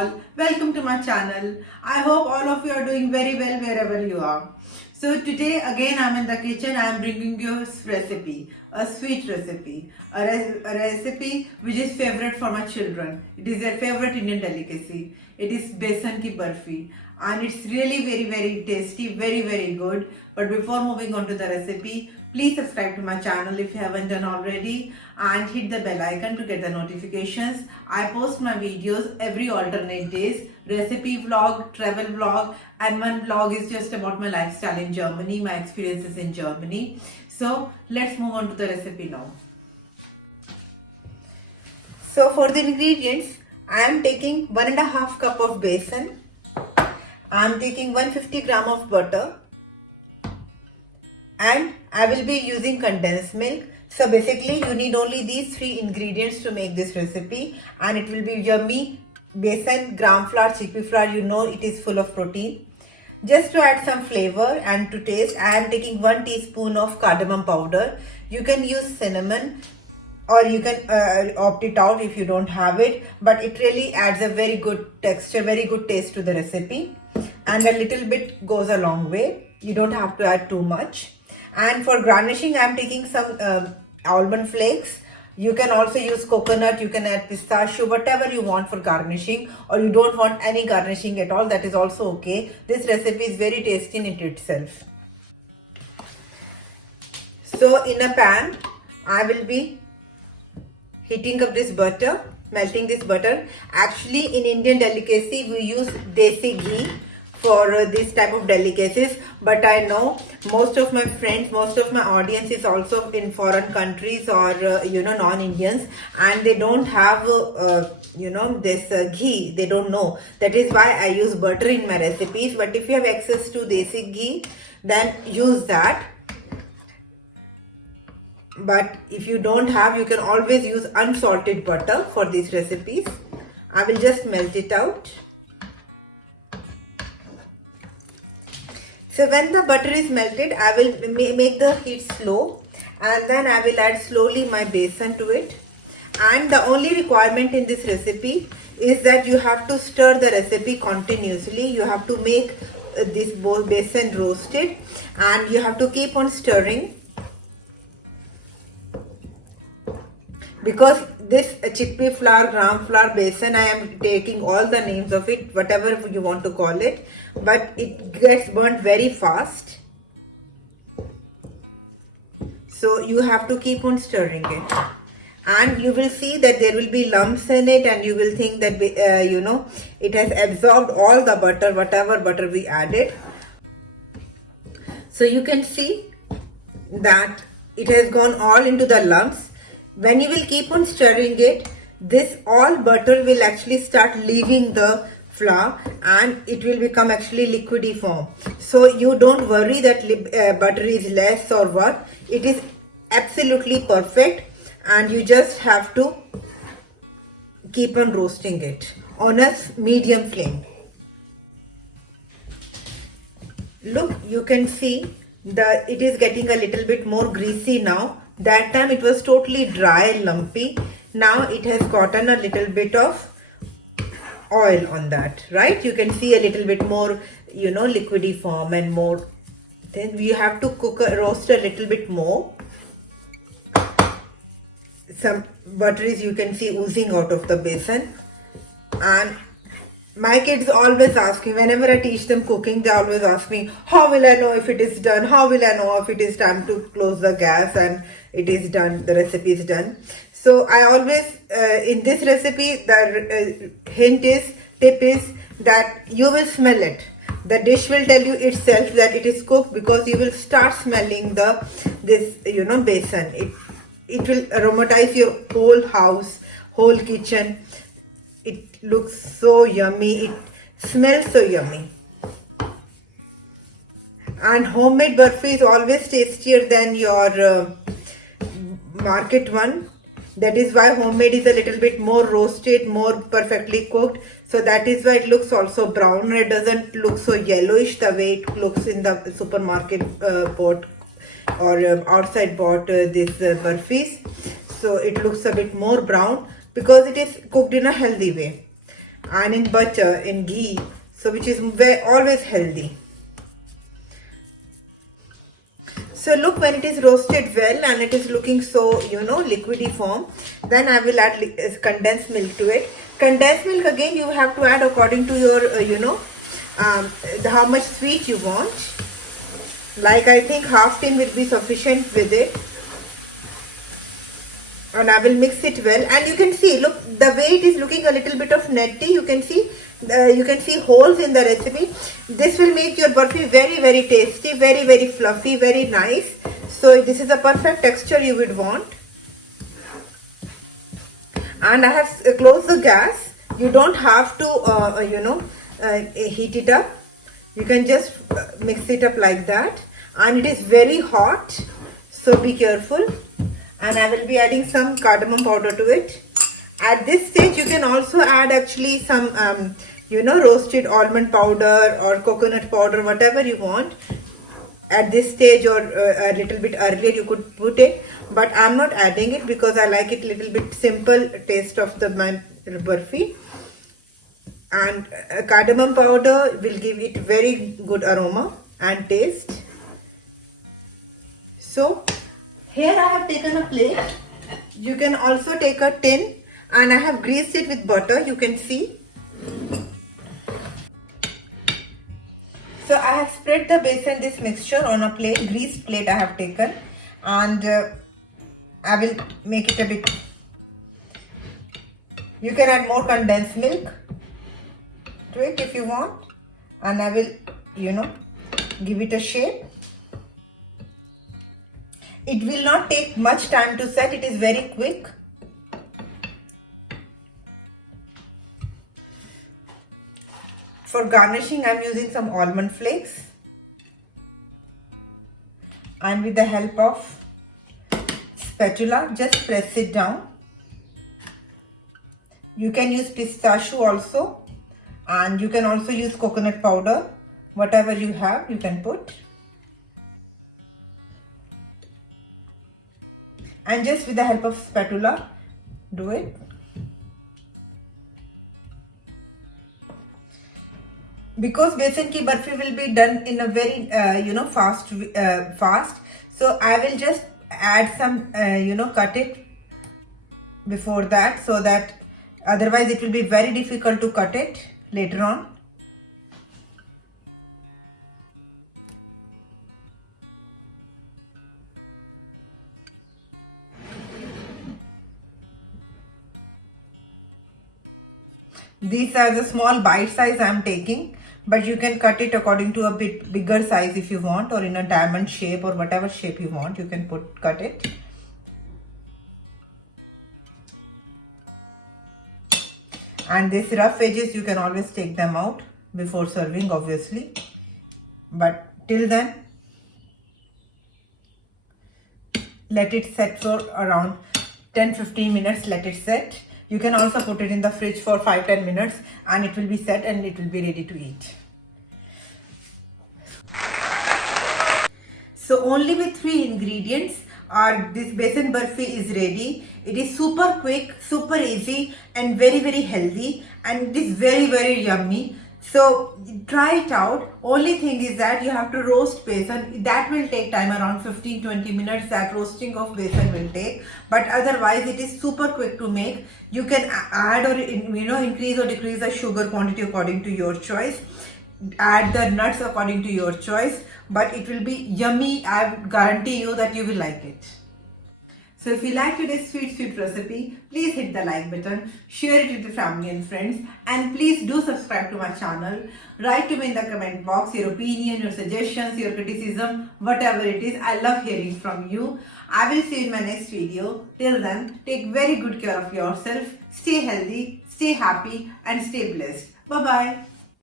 all, welcome to my channel. I hope all of you are doing very well wherever you are. So today again I'm in the kitchen. I am bringing you a recipe, a sweet recipe, a recipe which is favorite for my children. It is their favorite Indian delicacy. It is besan ki barfi and it's really very tasty, very good. But before moving on to the recipe, please subscribe to my channel if you haven't done already and hit the bell icon to get the notifications. I post my videos every alternate days, recipe vlog, travel vlog, and one vlog is just about my lifestyle in Germany, my experiences in Germany. So let's move on to the recipe now. So for the ingredients, I am taking 1.5 cup of besan. I am taking 150 gram of butter. And I will be using condensed milk. So basically you need only these 3 ingredients to make this recipe and it will be yummy. Besan, gram flour, chickpea flour, you know it is full of protein. Just to add some flavor and to taste, I am taking 1 teaspoon of cardamom powder. You can use cinnamon or you can opt it out if you don't have it, but it really adds a very good texture, very good taste to the recipe, and a little bit goes a long way. You don't have to add too much. And for garnishing, I am taking some almond flakes. You can also use coconut, you can add pistachio, whatever you want for garnishing, or you don't want any garnishing at all, that is also okay. This recipe is very tasty in it itself. So in a pan, I will be heating up this butter, melting this butter. Actually in Indian delicacy, we use desi ghee for this type of delicacies, but I know most of my friends, most of my audience is also in foreign countries or non-Indians, and they don't have this ghee. They don't know. That is why I use butter in my recipes. But if you have access to desi ghee, then use that. But if you don't have, you can always use unsalted butter for these recipes. I will just melt it out. So when the butter is melted, I will make the heat slow and then I will add slowly my besan to it. And the only requirement in this recipe is that you have to stir the recipe continuously. You have to make this besan roasted and you have to keep on stirring. Because this chickpea flour, gram flour, besan, I am taking all the names of it, whatever you want to call it, but it gets burnt very fast. So you have to keep on stirring it. And you will see that there will be lumps in it and you will think that, it has absorbed all the butter, whatever butter we added. So you can see that it has gone all into the lumps. When you will keep on stirring it, this all butter will actually start leaving the flour and it will become actually liquidy form. So you don't worry that butter is less or what. It is absolutely perfect and you just have to keep on roasting it on a medium flame. Look, you can see that it is getting a little bit more greasy now. That time it was totally dry and lumpy. Now it has gotten a little bit of oil on that, right? You can see a little bit more, liquidy form and more. Then we have to roast a little bit more. Some butter is, you can see, oozing out of the besan. And my kids always ask me, whenever I teach them cooking, they always ask me, how will I know if it is done? How will I know if it is time to close the gas and it is done, the recipe is done? So I always, in this recipe, the tip is that you will smell it. The dish will tell you itself that it is cooked because you will start smelling this besan. It will aromatize your whole house, whole kitchen. It looks so yummy. It smells so yummy. And homemade barfi is always tastier than your market one. That is why homemade is a little bit more roasted, more perfectly cooked. So that is why it looks also brown. It doesn't look so yellowish the way it looks in the supermarket pot or outside bought this barfis. So it looks a bit more brown because it is cooked in a healthy way. and in butter, in ghee, so which is always healthy. So look, when it is roasted well and it is looking so, liquidy form, then I will add condensed milk to it. Condensed milk, again, you have to add according to your, how much sweet you want. Like, I think half tin will be sufficient with it. And I will mix it well, and you can see, look, the way it is looking a little bit of nutty, you can see holes in the recipe. This will make your burfi very, very tasty, very, very fluffy, very nice. So this is a perfect texture you would want. And I have closed the gas. You don't have to heat it up. You can just mix it up like that, and it is very hot, so be careful. And I will be adding some cardamom powder to it. At this stage, you can also add actually some, roasted almond powder or coconut powder, whatever you want. At this stage or a little bit earlier, you could put it. But I'm not adding it because I like it a little bit simple taste of the burfi. And cardamom powder will give it very good aroma and taste. So, here I have taken a plate. You can also take a tin, and I have greased it with butter, you can see. So I have spread the besan, this mixture, on a plate, greased plate I have taken, and I will make it a bit. You can add more condensed milk to it if you want, and I will, give it a shape. It will not take much time to set, it is very quick. For garnishing, I am using some almond flakes. And with the help of spatula, just press it down. You can use pistachio also. And you can also use coconut powder. Whatever you have, you can put. And just with the help of spatula, do it. Because besan ki burfi will be done in a very fast. So I will just add some cut it before that, so that otherwise it will be very difficult to cut it later on. These are the small bite size I am taking, but you can cut it according to a bit bigger size if you want, or in a diamond shape or whatever shape you want, you can cut it. And these rough edges, you can always take them out before serving, obviously. But till then, let it set for around 10-15 minutes, let it set. You can also put it in the fridge for 5-10 minutes and it will be set and it will be ready to eat. So only with 3 ingredients this besan burfi is ready. It is super quick, super easy and very, very healthy, and it is very, very yummy. So try it out. Only thing is that you have to roast besan. That will take time, around 15-20 minutes that roasting of besan will take. But otherwise it is super quick to make. You can add or increase or decrease the sugar quantity according to your choice. Add the nuts according to your choice. But it will be yummy. I guarantee you that you will like it. So if you like today's sweet recipe, please hit the like button, share it with your family and friends, and please do subscribe to my channel. Write to me in the comment box your opinion, your suggestions, your criticism, whatever it is. I love hearing from you. I will see you in my next video. Till then, take very good care of yourself. Stay healthy, stay happy and stay blessed. Bye-bye.